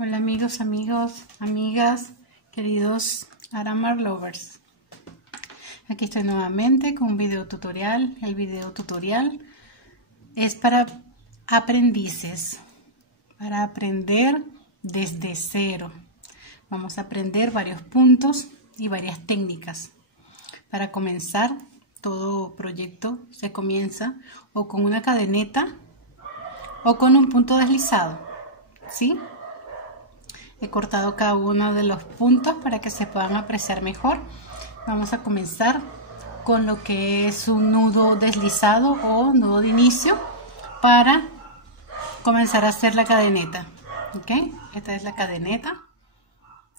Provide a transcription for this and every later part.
Hola amigos, amigas, queridos Aramar Lovers. Aquí estoy nuevamente con un video tutorial. El video tutorial es para aprendices, para aprender desde cero. Vamos a aprender varios puntos y varias técnicas. Para comenzar, todo proyecto se comienza o con una cadeneta o con un punto deslizado, ¿sí? He cortado cada uno de los puntos para que se puedan apreciar mejor. Vamos a comenzar con lo que es un nudo deslizado o nudo de inicio para comenzar a hacer la cadeneta. ¿Ok? Esta es la cadeneta.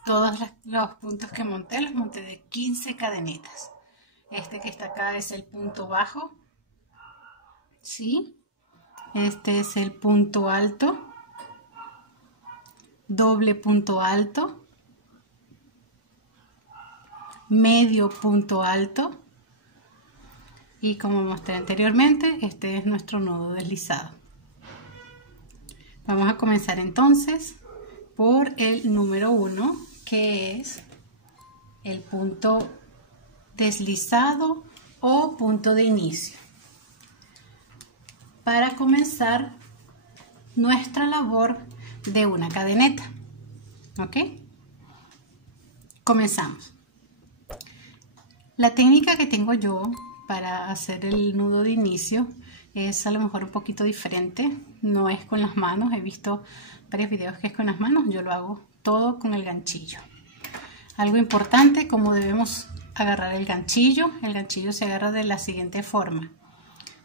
Todos los puntos que monté los monté de 15 cadenetas. Este que está acá es el punto bajo. ¿Sí? Este es el punto alto. Doble punto alto, medio punto alto y como mostré anteriormente, este es nuestro nudo deslizado. Vamos a comenzar entonces por el número 1, que es el punto deslizado o punto de inicio. Para comenzar nuestra labor de una cadeneta. ¿Ok? Comenzamos. La técnica que tengo yo para hacer el nudo de inicio es a lo mejor un poquito diferente. No es con las manos. He visto varios videos que es con las manos. Yo lo hago todo con el ganchillo. Algo importante, cómo debemos agarrar el ganchillo. El ganchillo se agarra de la siguiente forma.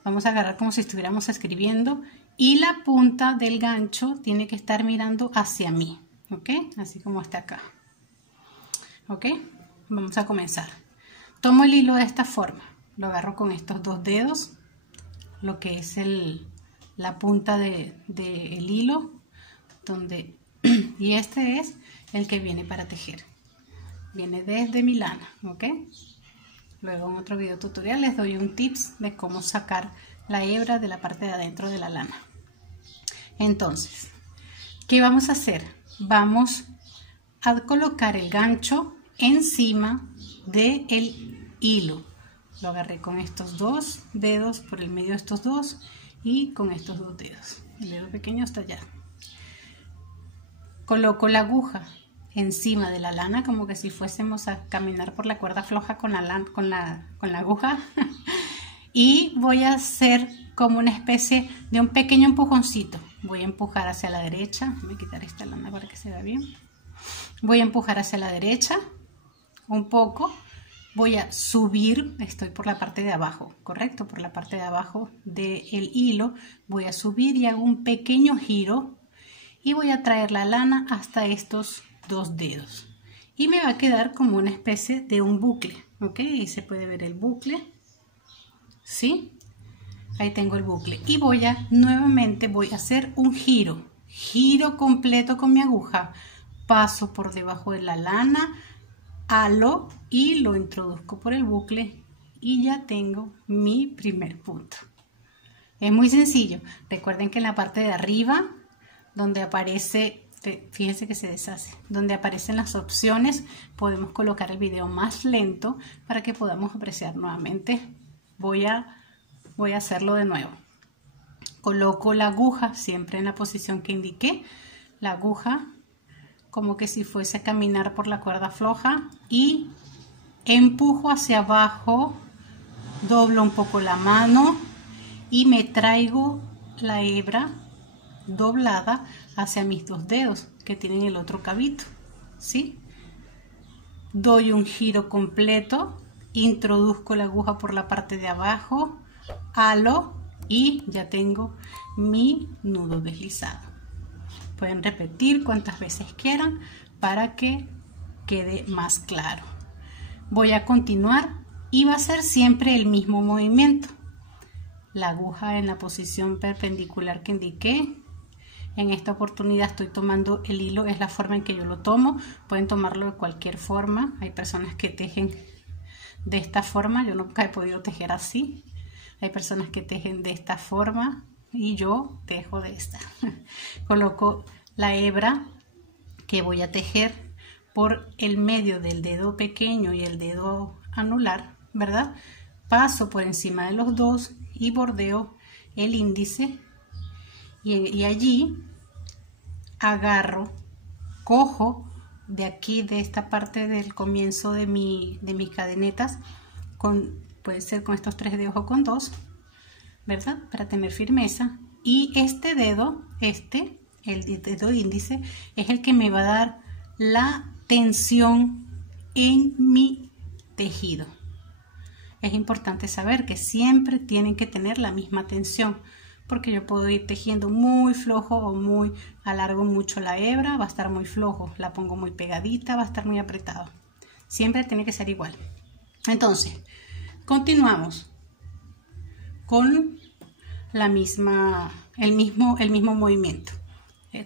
Vamos a agarrar como si estuviéramos escribiendo y la punta del gancho tiene que estar mirando hacia mí, ¿ok? Así como está acá, ¿ok? Vamos a comenzar. Tomo el hilo de esta forma, lo agarro con estos dos dedos, lo que es la punta del hilo, y este es el que viene para tejer. Viene desde mi lana, ¿ok? Luego en otro video tutorial les doy un tips de cómo sacar la hebra de la parte de adentro de la lana. Entonces, ¿qué vamos a hacer? Vamos a colocar el gancho encima del hilo. Lo agarré con estos dos dedos, por el medio de estos dos y con estos dos dedos. El dedo pequeño está allá. Coloco la aguja encima de la lana como que si fuésemos a caminar por la cuerda floja con la aguja y voy a hacer como una especie de un pequeño empujoncito. Voy a empujar hacia la derecha. Voy a quitar esta lana para que se vea bien. Voy a empujar hacia la derecha un poco. Voy a subir, estoy por la parte de abajo, correcto, por la parte de abajo del hilo. Voy a subir y hago un pequeño giro y voy a traer la lana hasta estos dos dedos y me va a quedar como una especie de un bucle, ¿ok? Ahí se puede ver el bucle, ¿sí? Ahí tengo el bucle y nuevamente voy a hacer un giro completo con mi aguja, paso por debajo de la lana, halo y lo introduzco por el bucle y ya tengo mi primer punto. Es muy sencillo. Recuerden que en la parte de arriba donde aparece, fíjense que se deshace, donde aparecen las opciones, podemos colocar el video más lento para que podamos apreciar nuevamente. Voy a hacerlo de nuevo. Coloco la aguja siempre en la posición que indiqué, la aguja como que si fuese a caminar por la cuerda floja y empujo hacia abajo, doblo un poco la mano y me traigo la hebra doblada hacia mis dos dedos que tienen el otro cabito, ¿sí? Doy un giro completo, introduzco la aguja por la parte de abajo, halo y ya tengo mi nudo deslizado. Pueden repetir cuantas veces quieran para que quede más claro. Voy a continuar y va a ser siempre el mismo movimiento. La aguja en la posición perpendicular que indiqué. En esta oportunidad estoy tomando el hilo, es la forma en que yo lo tomo. Pueden tomarlo de cualquier forma. Hay personas que tejen de esta forma. Yo nunca he podido tejer así. Hay personas que tejen de esta forma y yo tejo de esta. Coloco la hebra que voy a tejer por el medio del dedo pequeño y el dedo anular, ¿verdad? Paso por encima de los dos y bordeo el índice y allí agarro, cojo de aquí, de esta parte del comienzo de mis cadenetas, puede ser con estos 3 dedos o con 2, ¿verdad? Para tener firmeza. Y este dedo, el dedo índice, es el que me va a dar la tensión en mi tejido. Es importante saber que siempre tienen que tener la misma tensión, porque yo puedo ir tejiendo muy flojo o muy alargo mucho la hebra, va a estar muy flojo, la pongo muy pegadita, va a estar muy apretado. Siempre tiene que ser igual. Entonces, continuamos con el mismo movimiento.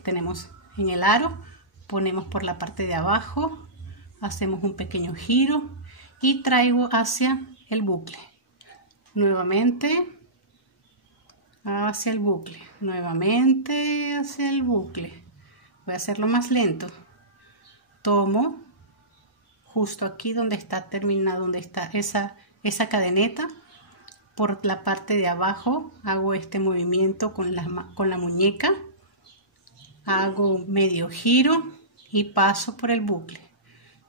Tenemos en el aro, ponemos por la parte de abajo, hacemos un pequeño giro y traigo hacia el bucle. Nuevamente hacia el bucle, nuevamente hacia el bucle. Voy a hacerlo más lento. Tomo justo aquí donde está terminado, donde está esa cadeneta. Por la parte de abajo hago este movimiento con la muñeca, hago medio giro y paso por el bucle.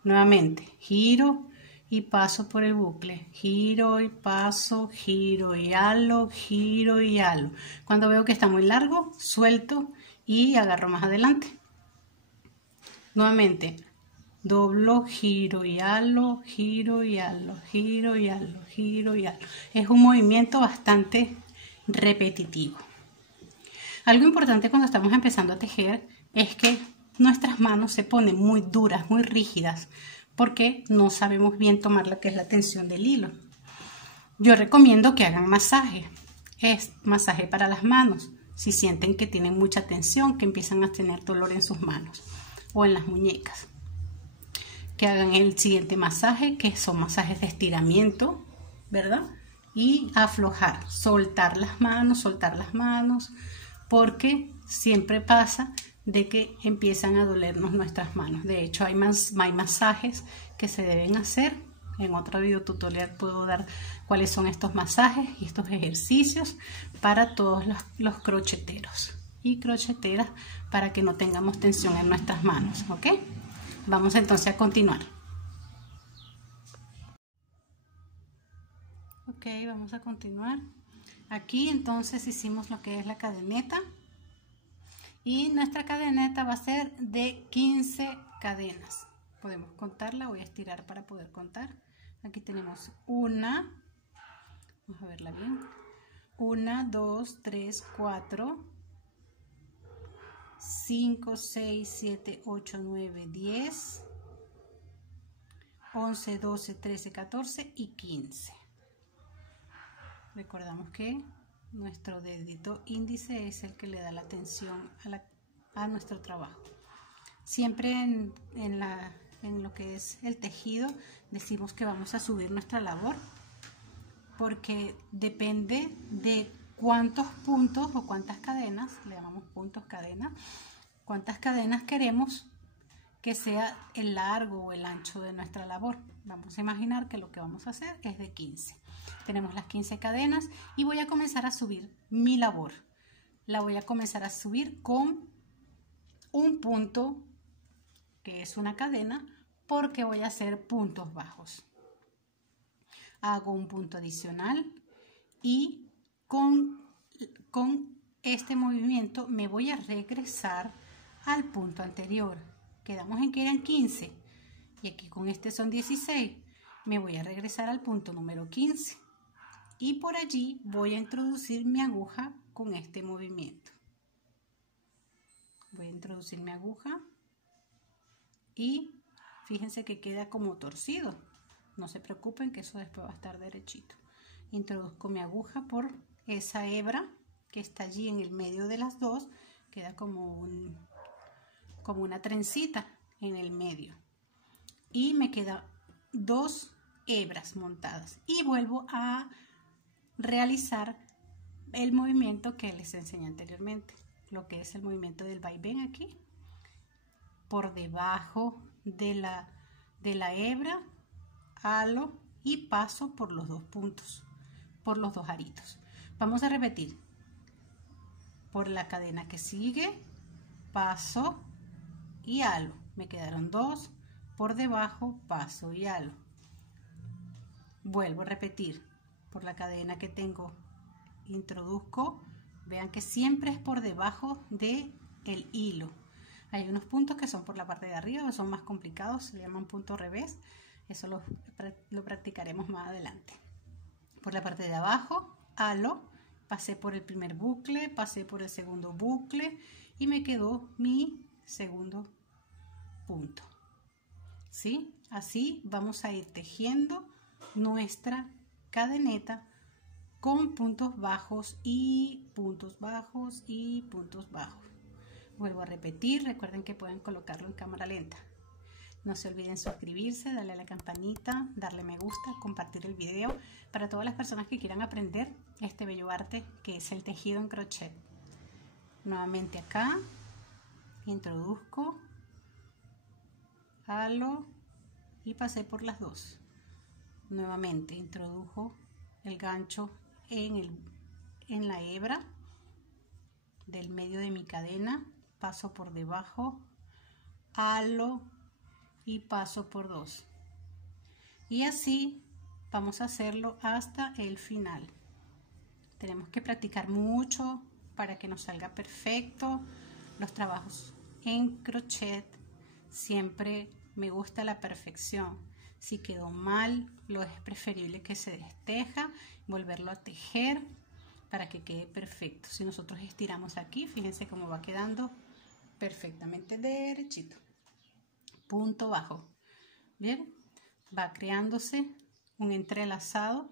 Nuevamente giro y paso por el bucle, giro y paso, giro y halo, giro y halo. Cuando veo que está muy largo, suelto y agarro más adelante. Nuevamente doblo, giro y halo, giro y halo, giro y halo, giro y halo. Es un movimiento bastante repetitivo. Algo importante cuando estamos empezando a tejer es que nuestras manos se ponen muy duras, muy rígidas, porque no sabemos bien tomar lo que es la tensión del hilo. Yo recomiendo que hagan masaje. Es masaje para las manos. Si sienten que tienen mucha tensión, que empiezan a tener dolor en sus manos o en las muñecas, que hagan el siguiente masaje, que son masajes de estiramiento, ¿verdad? Y aflojar, soltar las manos, porque siempre pasa de que empiezan a dolernos nuestras manos. De hecho, hay masajes que se deben hacer. En otro video tutorial puedo dar cuáles son estos masajes y estos ejercicios para todos los crocheteros y crocheteras, para que no tengamos tensión en nuestras manos, ¿ok? Vamos entonces a continuar. Ok, vamos a continuar. Aquí entonces hicimos lo que es la cadeneta. Y nuestra cadeneta va a ser de 15 cadenas. Podemos contarla, voy a estirar para poder contar. Aquí tenemos una, vamos a verla bien. 1, 2, 3, 4, 5, 6, 7, 8, 9, 10, 11, 12, 13, 14 y 15. Recordamos que nuestro dedito índice es el que le da la tensión a nuestro trabajo. Siempre en lo que es el tejido decimos que vamos a subir nuestra labor, porque depende de cuántos puntos o cuántas cadenas, le llamamos puntos, cadenas, cuántas cadenas queremos que sea el largo o el ancho de nuestra labor. Vamos a imaginar que lo que vamos a hacer es de 15. Tenemos las 15 cadenas y voy a comenzar a subir mi labor. La voy a comenzar a subir con un punto, que es una cadena, porque voy a hacer puntos bajos. Hago un punto adicional y con este movimiento me voy a regresar al punto anterior. Quedamos en que eran 15 y aquí con este son 16. Me voy a regresar al punto número 15 y por allí voy a introducir mi aguja con este movimiento. Voy a introducir mi aguja y fíjense que queda como torcido. No se preocupen que eso después va a estar derechito. Introduzco mi aguja por esa hebra que está allí en el medio de las dos. Queda como una trencita en el medio. Y me quedan 2 hebras montadas. Y vuelvo a realizar el movimiento que les enseñé anteriormente. Lo que es el movimiento del vaivén aquí. por debajo de la hebra, halo y paso por los dos puntos, por los dos aritos. Vamos a repetir. Por la cadena que sigue, paso y halo. Me quedaron dos. Por debajo, paso y halo. Vuelvo a repetir. Por la cadena que tengo, introduzco. Vean que siempre es por debajo del hilo. Hay unos puntos que son por la parte de arriba, que son más complicados, se llaman punto revés. Eso lo practicaremos más adelante. Por la parte de abajo, halo, pasé por el primer bucle, pasé por el segundo bucle y me quedó mi segundo punto. ¿Sí? Así vamos a ir tejiendo nuestra cadeneta con puntos bajos y puntos bajos y puntos bajos. Vuelvo a repetir, recuerden que pueden colocarlo en cámara lenta. No se olviden suscribirse, darle a la campanita, darle me gusta, compartir el video para todas las personas que quieran aprender este bello arte que es el tejido en crochet. Nuevamente acá, introduzco, halo y pasé por las dos. Nuevamente introdujo el gancho en la hebra del medio de mi cadena, paso por debajo, halo y paso por dos, y así vamos a hacerlo hasta el final. Tenemos que practicar mucho para que nos salga perfecto. Los trabajos en crochet siempre me gusta la perfección. Si quedó mal, lo es preferible que se desteja, volverlo a tejer para que quede perfecto. Si nosotros estiramos aquí, fíjense cómo va quedando perfectamente derechito. Punto bajo. Bien, va creándose un entrelazado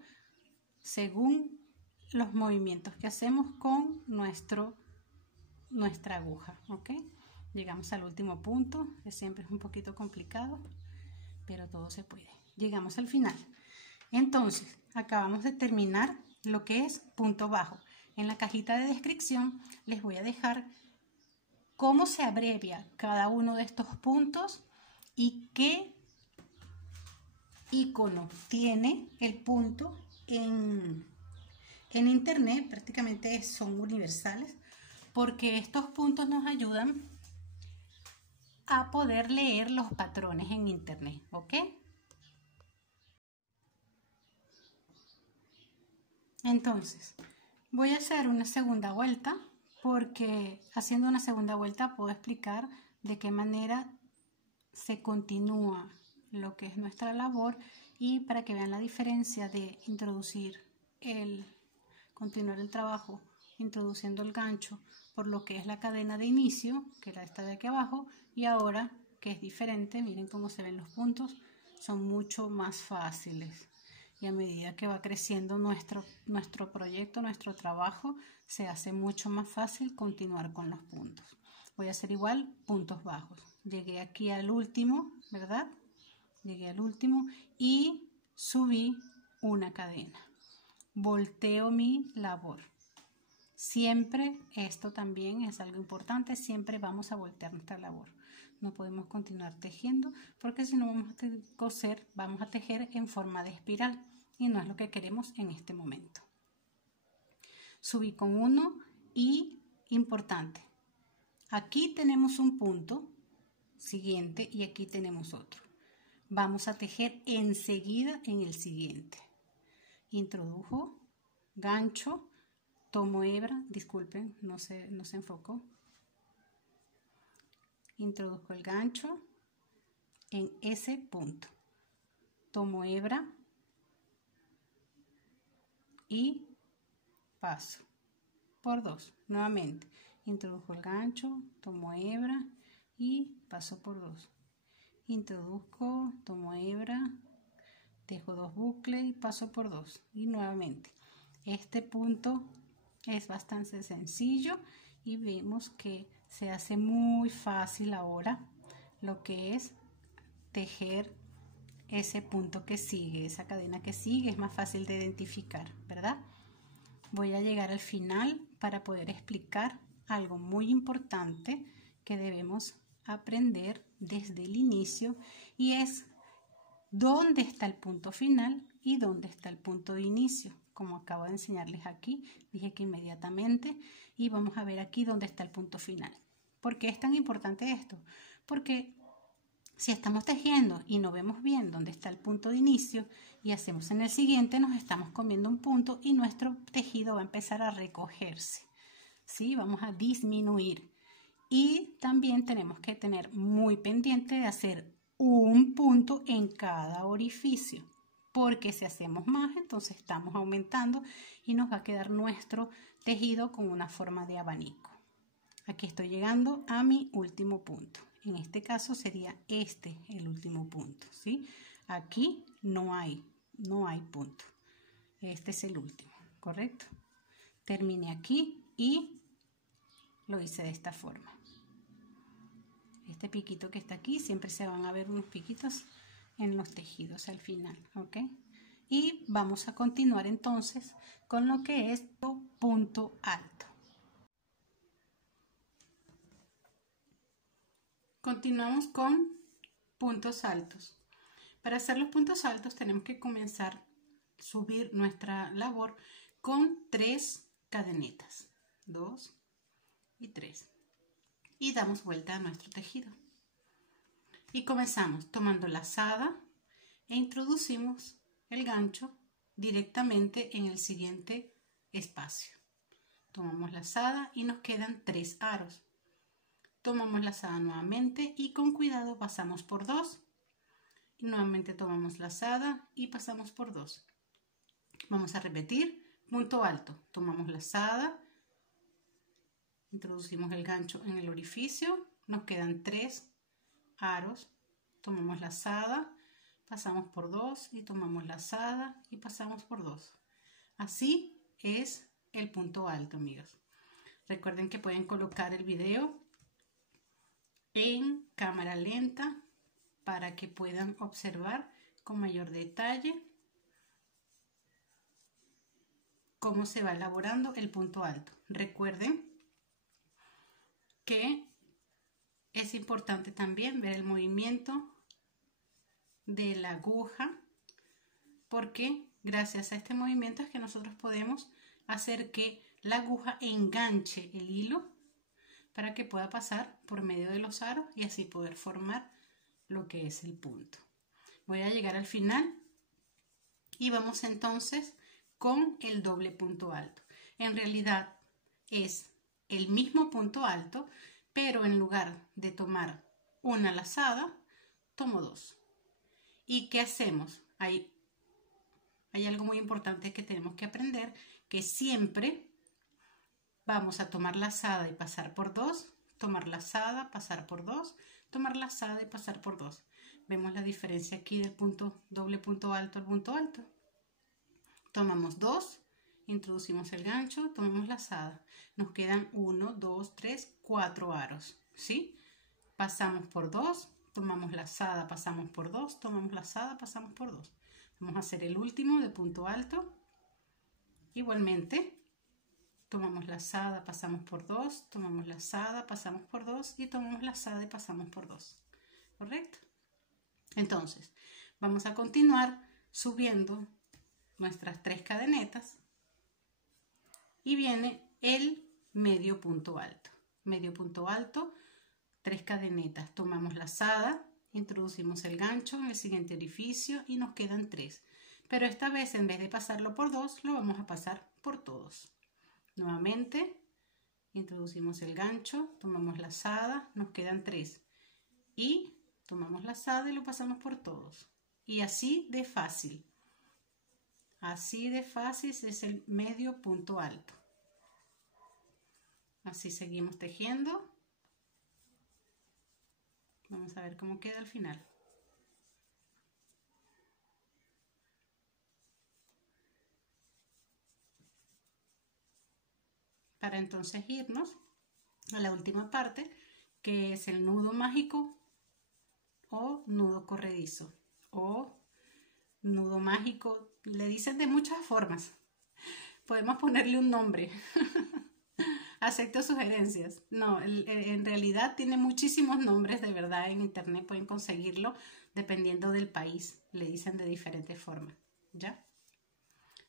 según los movimientos que hacemos con nuestra aguja. ¿Ok? Llegamos al último punto, que siempre es un poquito complicado, pero todo se puede. Llegamos al final. Entonces, acabamos de terminar lo que es punto bajo. En la cajita de descripción les voy a dejar cómo se abrevia cada uno de estos puntos y qué icono tiene el punto en internet. Prácticamente son universales porque estos puntos nos ayudan a poder leer los patrones en internet, ¿ok? Entonces, voy a hacer una segunda vuelta porque haciendo una segunda vuelta puedo explicar de qué manera se continúa lo que es nuestra labor y para que vean la diferencia de continuar el trabajo introduciendo el gancho por lo que es la cadena de inicio, que era esta de aquí abajo, y ahora que es diferente. Miren cómo se ven los puntos, son mucho más fáciles. Y a medida que va creciendo nuestro proyecto, nuestro trabajo, se hace mucho más fácil continuar con los puntos. Voy a hacer igual puntos bajos. Llegué aquí al último, ¿verdad? Llegué al último y subí una cadena. Volteo mi labor. Siempre, esto también es algo importante, siempre vamos a voltear nuestra labor. No podemos continuar tejiendo porque si no vamos a coser, vamos a tejer en forma de espiral y no es lo que queremos en este momento. Subí con uno y importante, aquí tenemos un punto siguiente y aquí tenemos otro. Vamos a tejer enseguida en el siguiente. Introdujo, gancho, tomo hebra, disculpen, no se enfocó. Introduzco el gancho en ese punto. Tomo hebra y paso por dos. Nuevamente, introduzco el gancho, tomo hebra y paso por dos. Introduzco, tomo hebra, dejo dos bucles y paso por dos. Y nuevamente, este punto es bastante sencillo y vemos que se hace muy fácil ahora lo que es tejer ese punto que sigue, esa cadena que sigue, es más fácil de identificar, ¿verdad? Voy a llegar al final para poder explicar algo muy importante que debemos aprender desde el inicio y es dónde está el punto final y dónde está el punto de inicio. Como acabo de enseñarles aquí, dije que inmediatamente y vamos a ver aquí dónde está el punto final. ¿Por qué es tan importante esto? Porque si estamos tejiendo y no vemos bien dónde está el punto de inicio y hacemos en el siguiente, nos estamos comiendo un punto y nuestro tejido va a empezar a recogerse. ¿Sí? Vamos a disminuir. Y también tenemos que tener muy pendiente de hacer un punto en cada orificio. Porque si hacemos más, entonces estamos aumentando y nos va a quedar nuestro tejido con una forma de abanico. Aquí estoy llegando a mi último punto. En este caso sería este el último punto, ¿sí? Aquí no hay punto. Este es el último, ¿correcto? Terminé aquí y lo hice de esta forma. Este piquito que está aquí, siempre se van a ver unos piquitos en los tejidos al final, ¿ok? Y vamos a continuar entonces con lo que es punto alto. Continuamos con puntos altos. Para hacer los puntos altos tenemos que comenzar a subir nuestra labor con 3 cadenetas, 2 y 3. Y damos vuelta a nuestro tejido. Y comenzamos tomando lazada e introducimos el gancho directamente en el siguiente espacio. Tomamos lazada y nos quedan 3 aros. Tomamos lazada nuevamente y con cuidado pasamos por 2. Y nuevamente tomamos lazada y pasamos por 2. Vamos a repetir, punto alto, tomamos lazada, introducimos el gancho en el orificio, nos quedan 3 aros, tomamos lazada, pasamos por 2 y tomamos lazada y pasamos por 2. Así es el punto alto, amigos. Recuerden que pueden colocar el video en cámara lenta para que puedan observar con mayor detalle cómo se va elaborando el punto alto. Recuerden que es importante también ver el movimiento de la aguja, porque gracias a este movimiento es que nosotros podemos hacer que la aguja enganche el hilo para que pueda pasar por medio de los aros y así poder formar lo que es el punto. Voy a llegar al final y vamos entonces con el doble punto alto. En realidad es el mismo punto alto, pero en lugar de tomar una lazada, tomo 2. ¿Y qué hacemos? Hay algo muy importante que tenemos que aprender, que siempre vamos a tomar lazada y pasar por 2, tomar lazada, pasar por 2, tomar lazada y pasar por 2. Vemos la diferencia aquí del punto doble punto alto al punto alto. Tomamos 2, introducimos el gancho, tomamos lazada. Nos quedan 1, 2, 3, 4 aros, ¿sí? Pasamos por 2, tomamos lazada, pasamos por 2, tomamos lazada, pasamos por 2. Vamos a hacer el último de punto alto. Igualmente, tomamos lazada, pasamos por 2, tomamos lazada, pasamos por 2 y tomamos lazada y pasamos por 2. ¿Correcto? Entonces, vamos a continuar subiendo nuestras 3 cadenetas y viene el medio punto alto. Medio punto alto, 3 cadenetas, tomamos lazada, introducimos el gancho en el siguiente orificio y nos quedan 3. Pero esta vez en vez de pasarlo por 2, lo vamos a pasar por todos. Nuevamente, introducimos el gancho, tomamos lazada, nos quedan 3. Y tomamos lazada y lo pasamos por todos. Y así de fácil. Así de fácil es el medio punto alto. Así seguimos tejiendo. Vamos a ver cómo queda al final. Para entonces irnos a la última parte, que es el nudo mágico o nudo corredizo o nudo mágico. Le dicen de muchas formas. Podemos ponerle un nombre Acepto sugerencias. No, en realidad tiene muchísimos nombres de verdad en internet, pueden conseguirlo dependiendo del país, le dicen de diferentes formas. ¿Ya?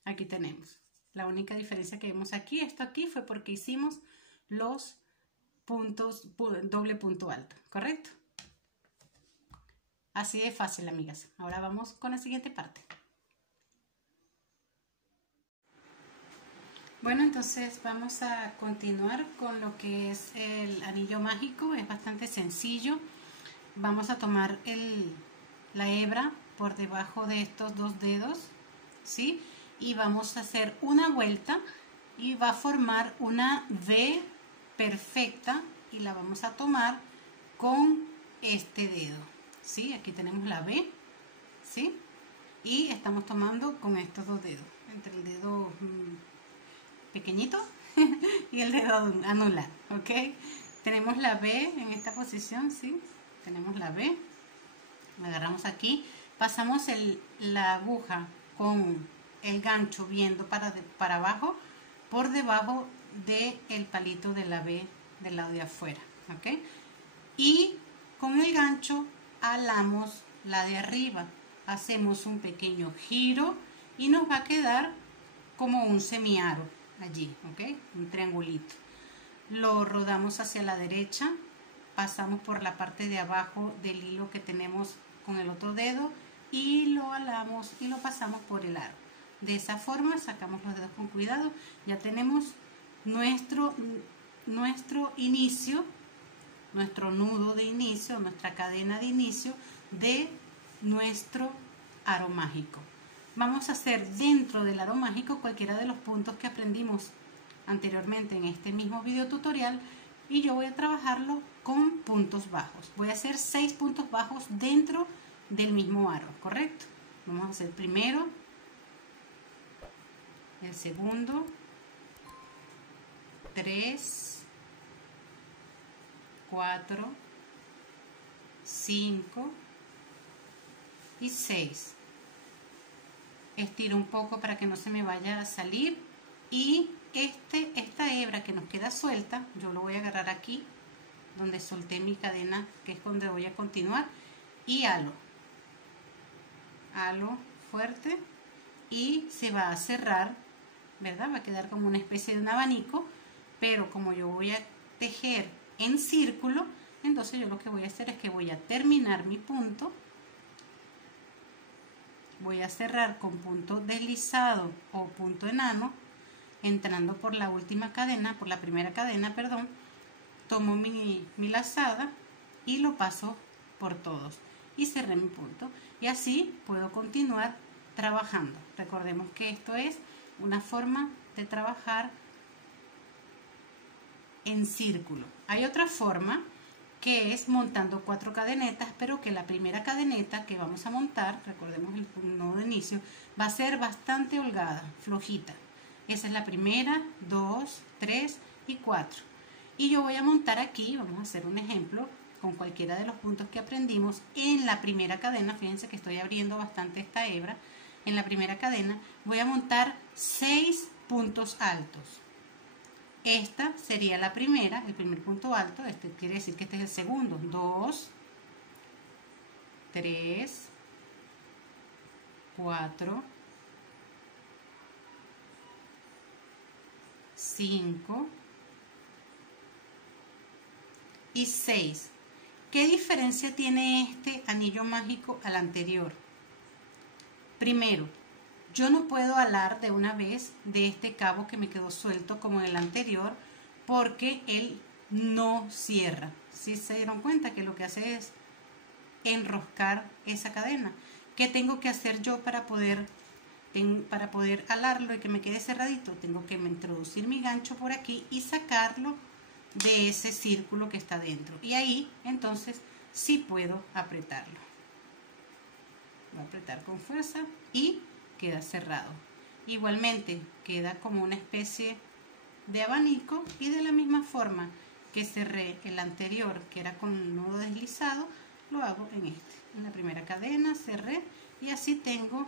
Aquí tenemos. La única diferencia que vemos aquí, esto aquí fue porque hicimos los puntos, doble punto alto, ¿correcto? Así de fácil, amigas. Ahora vamos con la siguiente parte. Bueno, entonces vamos a continuar con lo que es el anillo mágico. Es bastante sencillo. Vamos a tomar la hebra por debajo de estos dos dedos, ¿sí? Y vamos a hacer una vuelta y va a formar una V perfecta y la vamos a tomar con este dedo, ¿sí? Aquí tenemos la V, ¿sí? Y estamos tomando con estos dos dedos, entre el dedo pequeñito y el dedo anular, ¿ok? Tenemos la V en esta posición, ¿sí? Tenemos la V, agarramos aquí, pasamos la aguja con el gancho viendo para abajo, por debajo del palito de la V del lado de afuera, ¿ok? Y con el gancho alamos la de arriba, hacemos un pequeño giro y nos va a quedar como un semiaro allí, ¿ok? Un triangulito. Lo rodamos hacia la derecha, pasamos por la parte de abajo del hilo que tenemos con el otro dedo y lo alamos y lo pasamos por el aro. De esa forma sacamos los dedos con cuidado. Ya tenemos nuestro inicio, nuestro nudo de inicio, nuestra cadena de inicio de nuestro aro mágico. Vamos a hacer dentro del aro mágico cualquiera de los puntos que aprendimos anteriormente en este mismo video tutorial y yo voy a trabajarlo con puntos bajos. Voy a hacer 6 puntos bajos dentro del mismo aro, ¿correcto? Vamos a hacer primero, el segundo, 3, 4, 5 y 6. Estiro un poco para que no se me vaya a salir y esta hebra que nos queda suelta, yo lo voy a agarrar aquí donde solté mi cadena, que es donde voy a continuar, y halo fuerte y se va a cerrar, ¿verdad? Va a quedar como una especie de un abanico, pero como yo voy a tejer en círculo, entonces yo lo que voy a hacer es que voy a terminar mi punto, voy a cerrar con punto deslizado o punto enano, entrando por la última cadena, por la primera cadena, perdón, tomo mi lazada y lo paso por todos y cerré mi punto y así puedo continuar trabajando. Recordemos que esto es una forma de trabajar en círculo. Hay otra forma que es montando 4 cadenetas, pero que la primera cadeneta que vamos a montar, recordemos el nudo de inicio, va a ser bastante holgada, flojita. Esa es la primera, 2, 3 y 4. Y yo voy a montar aquí, vamos a hacer un ejemplo con cualquiera de los puntos que aprendimos en la primera cadena. Fíjense que estoy abriendo bastante esta hebra. En la primera cadena voy a montar 6 puntos altos. Esta sería la primera, el primer punto alto. Este quiere decir que este es el segundo. 2, 3, 4, 5 y 6. ¿Qué diferencia tiene este anillo mágico al anterior? Primero, yo no puedo alar de una vez de este cabo que me quedó suelto como en el anterior porque él no cierra. ¿Sí se dieron cuenta que lo que hace es enroscar esa cadena? ¿Qué tengo que hacer yo para poder alarlo y que me quede cerradito? Tengo que introducir mi gancho por aquí y sacarlo de ese círculo que está dentro y ahí entonces sí puedo apretarlo. Voy a apretar con fuerza y queda cerrado. Igualmente queda como una especie de abanico y de la misma forma que cerré el anterior, que era con el nudo deslizado, lo hago en en la primera cadena, cerré y así tengo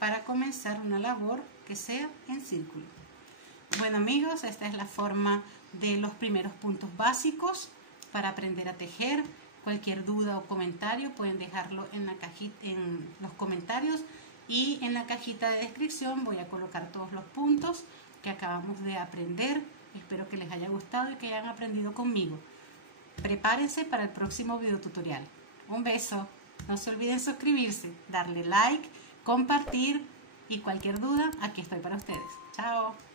para comenzar una labor que sea en círculo. Bueno amigos, esta es la forma de los primeros puntos básicos para aprender a tejer. Cualquier duda o comentario pueden dejarlo en la cajita, en los comentarios, y en la cajita de descripción voy a colocar todos los puntos que acabamos de aprender. Espero que les haya gustado y que hayan aprendido conmigo. Prepárense para el próximo video tutorial. Un beso. No se olviden suscribirse, darle like, compartir, y cualquier duda, aquí estoy para ustedes. Chao.